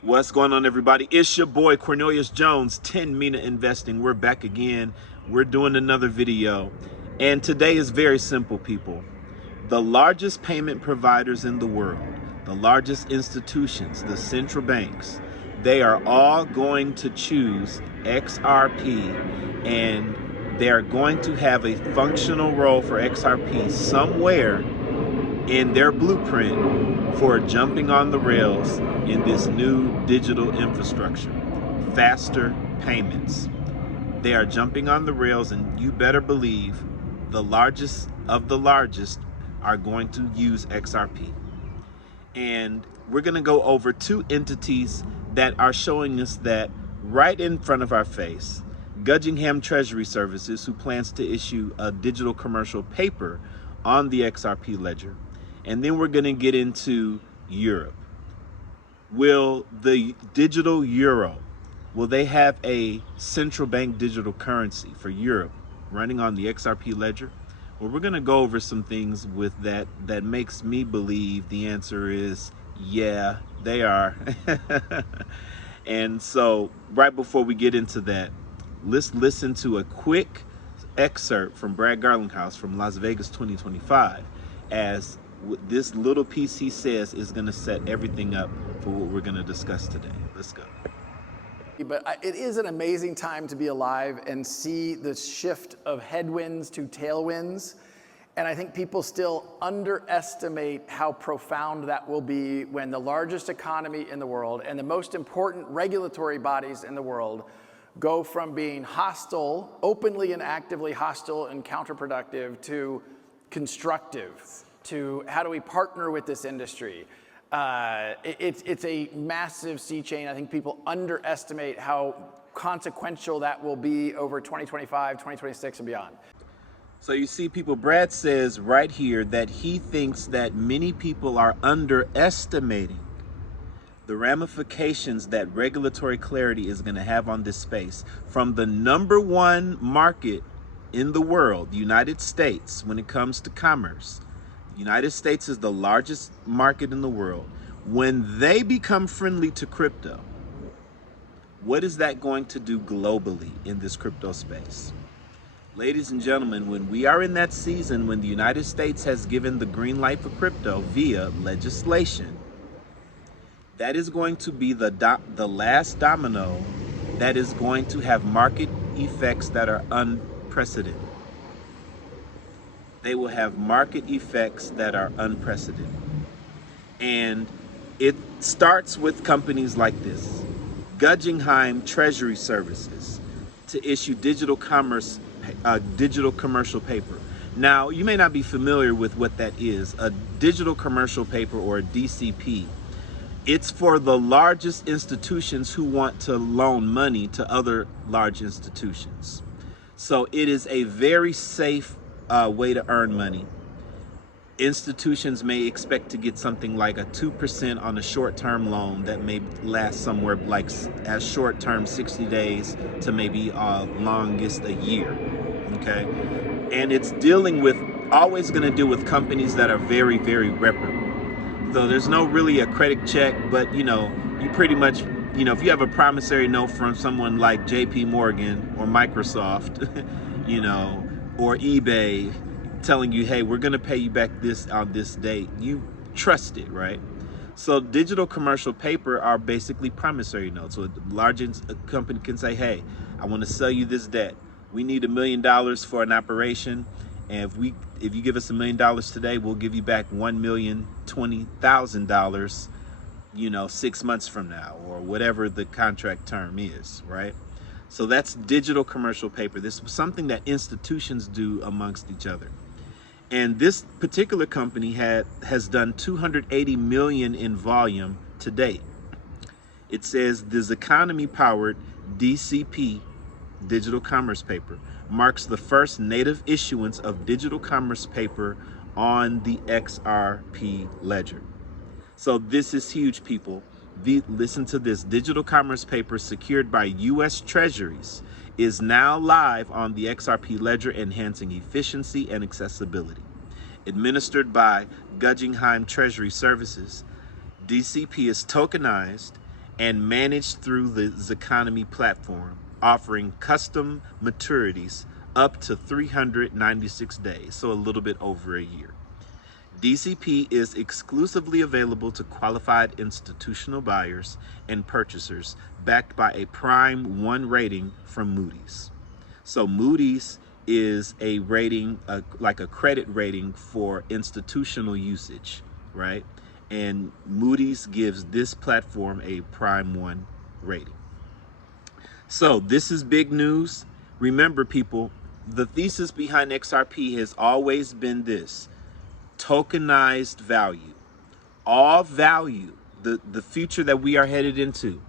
What's going on, everybody? It's your boy Cornelius Jones, 10 Mina Investing. We're back again. We're doing another video. And today is very simple, people. The largest payment providers in the world, the largest institutions, the central banks, they are all going to choose XRP, and they're going to have a functional role for XRP somewhere in their blueprint for jumping on the rails in this new digital infrastructure. Faster payments. They are jumping on the rails, and you better believe the largest of the largest are going to use XRP. And we're going to go over two entities that are showing us that right in front of our face. Guggingham Treasury Services, who plans to issue a digital commercial paper on the XRP Ledger. And then we're going to get into Europe. Will the digital euro, will they have a central bank digital currency for Europe running on the XRP Ledger? Well, we're going to go over some things with that makes me believe the answer is yeah, they are. And so right before we get into that, let's listen to a quick excerpt from Brad Garlinghouse from Las Vegas 2025 as this little piece he says is going to set everything up for what we're going to discuss today. Let's go. But it is an amazing time to be alive and see the shift of headwinds to tailwinds. And I think people still underestimate how profound that will be when the largest economy in the world and the most important regulatory bodies in the world go from being hostile, openly and actively hostile and counterproductive, to constructive, to how do we partner with this industry. It's a massive sea change. I think people underestimate how consequential that will be over 2025, 2026 and beyond. So you see, people, Brad says right here that he thinks that many people are underestimating the ramifications that regulatory clarity is going to have on this space. From the #1 market in the world, the United States, when it comes to commerce, the United States is the largest market in the world. When they become friendly to crypto, what is that going to do globally in this crypto space? Ladies and gentlemen, when we are in that season when the United States has given the green light for crypto via legislation, that is going to be the last domino that is going to have market effects that are unprecedented. They will have market effects that are unprecedented. And it starts with companies like this. Guggingham Treasury Services to issue digital commercial paper. Now, you may not be familiar with what that is. A digital commercial paper, or a DCP. It's for the largest institutions who want to loan money to other large institutions. So it is a very safe way to earn money. Institutions may expect to get something like a 2% on a short-term loan that may last somewhere like as short-term 60 days to maybe longest a year. Okay, and it's always going to deal with companies that are very, very reputable. So there's no really a credit check, but you pretty much, if you have a promissory note from someone like JP Morgan or Microsoft, or eBay telling you, hey, we're going to pay you back this on this date, you trust it, right? So digital commercial paper are basically promissory notes. So a large company can say, hey, I want to sell you this debt. We need $1 million for an operation. And if you give us $1 million today, we'll give you back $1,020,000, 6 months from now, or whatever the contract term is, right? So that's digital commercial paper. This is something that institutions do amongst each other. And this particular company has done 280 million in volume to date. It says this economy-powered DCP, digital commerce paper, marks the first native issuance of digital commerce paper on the XRP Ledger. So this is huge, people. Listen to this. Digital commerce paper secured by U.S. Treasuries is now live on the XRP Ledger, enhancing efficiency and accessibility. Administered by Guggingham Treasury Services, DCP is tokenized and managed through the Zeconomy platform, offering custom maturities up to 396 days, so a little bit over a year. DCP is exclusively available to qualified institutional buyers and purchasers, backed by a Prime 1 rating from Moody's. So Moody's is a rating, like a credit rating for institutional usage, right? And Moody's gives this platform a Prime 1 rating. So this is big news. Remember, people, the thesis behind XRP has always been this: tokenized value. All value, the future that we are headed into.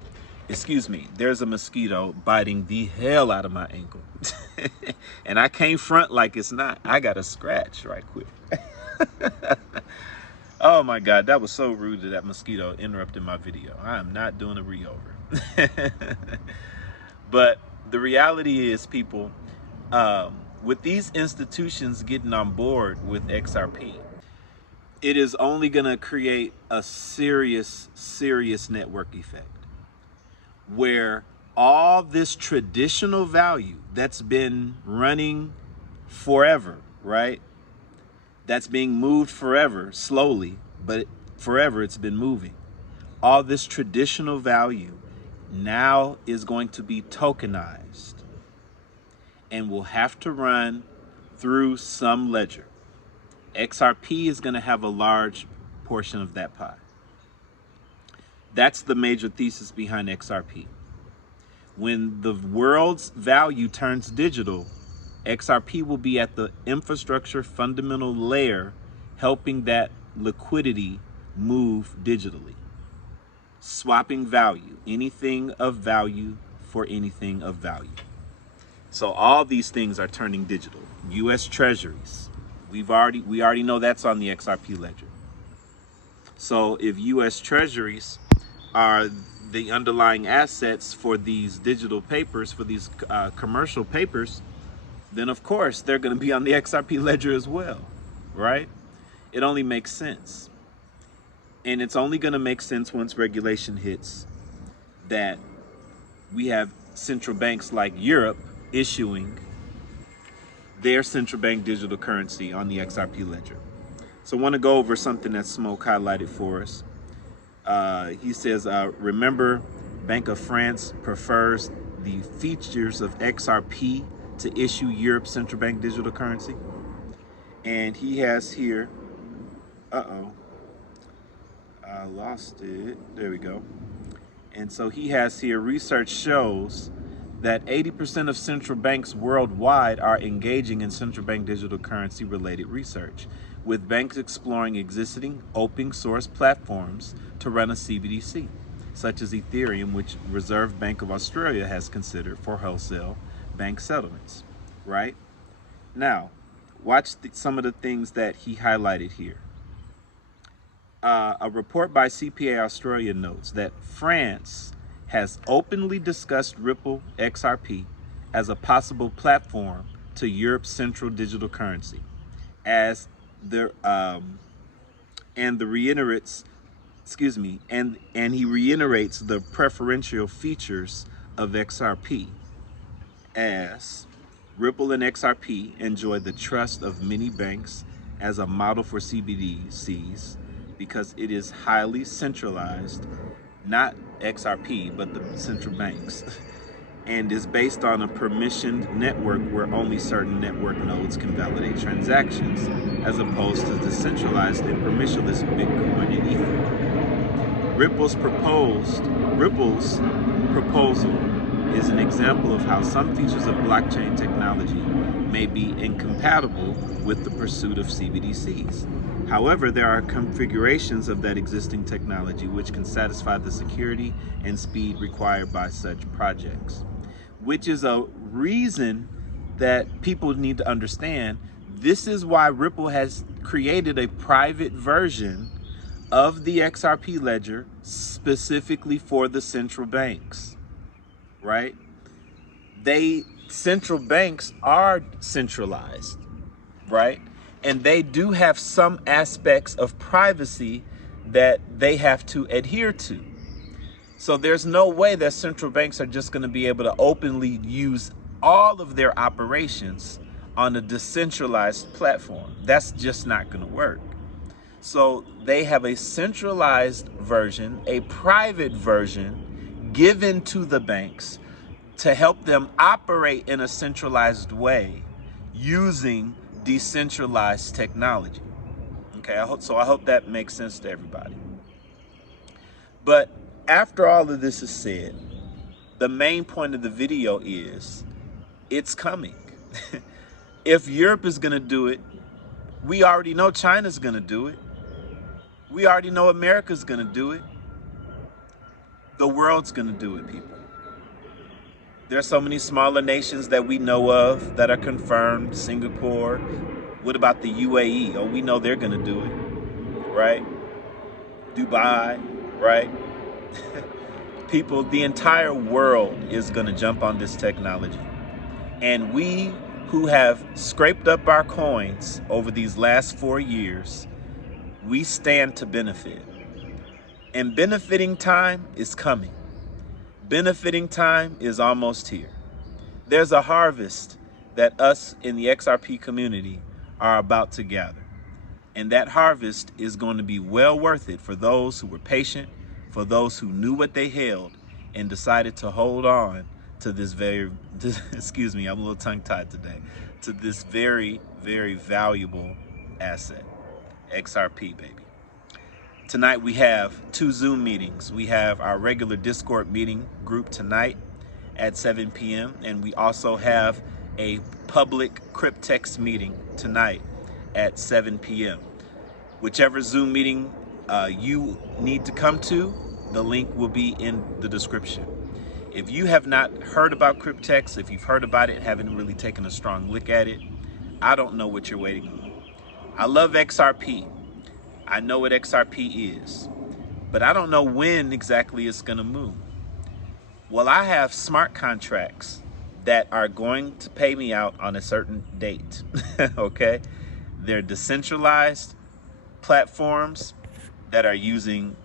Excuse me, there's a mosquito biting the hell out of my ankle. And I can't front like it's not. I got a scratch right quick. Oh my God, that was so rude that mosquito interrupted my video. I am not doing a re-over. But the reality is, people, with these institutions getting on board with XRP, it is only going to create a serious network effect where all this traditional value that's been running forever, right? That's being moved forever, slowly, but forever it's been moving. All this traditional value now is going to be tokenized and will have to run through some ledger. XRP is going to have a large portion of that pie. That's the major thesis behind XRP. When the world's value turns digital, XRP will be at the infrastructure fundamental layer, helping that liquidity move digitally. Swapping value, anything of value for anything of value. So all these things are turning digital. US Treasuries, we already know that's on the XRP ledger. So if US Treasuries are the underlying assets for these digital papers, for these commercial papers, then of course they're going to be on the XRP ledger as well, right? It only makes sense. And it's only going to make sense once regulation hits, that we have central banks like Europe issuing their central bank digital currency on the XRP ledger. So I want to go over something that Smoke highlighted for us. He says, remember, Bank of France prefers the features of XRP to issue Europe's central bank digital currency. And he has here, I lost it. There we go. And so he has here, research shows that 80% of central banks worldwide are engaging in central bank digital currency related research, with banks exploring existing open source platforms to run a CBDC, such as Ethereum, which Reserve Bank of Australia has considered for wholesale bank settlements, right? Now, watch some of the things that he highlighted here. A report by CPA Australia notes that France has openly discussed Ripple XRP as a possible platform to Europe's central digital currency, as the reiterates, and he reiterates the preferential features of XRP, as Ripple and XRP enjoy the trust of many banks as a model for CBDCs because it is highly centralized, not XRP, but the central banks, and is based on a permissioned network where only certain network nodes can validate transactions, as opposed to decentralized and permissionless Bitcoin and Ether. Ripple's proposal is an example of how some features of blockchain technology may be incompatible with the pursuit of CBDCs. However, there are configurations of that existing technology which can satisfy the security and speed required by such projects, which is a reason that people need to understand. This is why Ripple has created a private version of the XRP ledger specifically for the central banks, right? Central banks are centralized, right? And they do have some aspects of privacy that they have to adhere to. So there's no way that central banks are just going to be able to openly use all of their operations on a decentralized platform. That's just not going to work. So they have a centralized version, a private version given to the banks to help them operate in a centralized way using decentralized technology. Okay, I hope that makes sense to everybody. But after all of this is said, the main point of the video is it's coming. If Europe is going to do it, we already know China's going to do it. We already know America's going to do it. The world's going to do it, people. There are so many smaller nations that we know of that are confirmed. Singapore. What about the UAE? Oh, we know they're going to do it, right? Dubai, right? People, the entire world is going to jump on this technology. And we who have scraped up our coins over these last 4 years, we stand to benefit. And benefiting time is coming. Benefiting time is almost here. There's a harvest that us in the XRP community are about to gather. And that harvest is going to be well worth it for those who were patient, for those who knew what they held and decided to hold on to this excuse me, I'm a little tongue-tied today, to this very, very valuable asset, XRP, baby. Tonight we have 2 Zoom meetings. We have our regular Discord meeting group tonight at 7 p.m. and we also have a public Cryptex meeting tonight at 7 p.m. Whichever Zoom meeting you need to come to, the link will be in the description. If you have not heard about Cryptex, if you've heard about it, haven't really taken a strong look at it, I don't know what you're waiting on. I love XRP. I know what XRP is, but I don't know when exactly it's going to move. Well, I have smart contracts that are going to pay me out on a certain date, okay? They're decentralized platforms that are using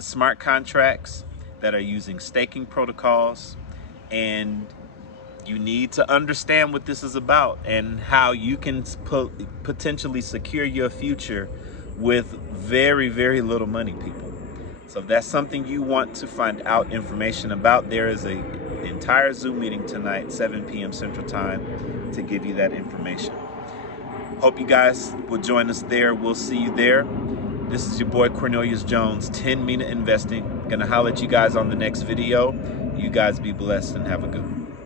smart contracts, that are using staking protocols, and you need to understand what this is about and how you can potentially secure your future with very, very little money, people. So if that's something you want to find out information about, there is an entire Zoom meeting tonight, 7 p.m. Central Time, to give you that information. Hope you guys will join us there. We'll see you there. This is your boy Cornelius Jones, 10 Minute Investing. Gonna holler at you guys on the next video. You guys be blessed and have a good one.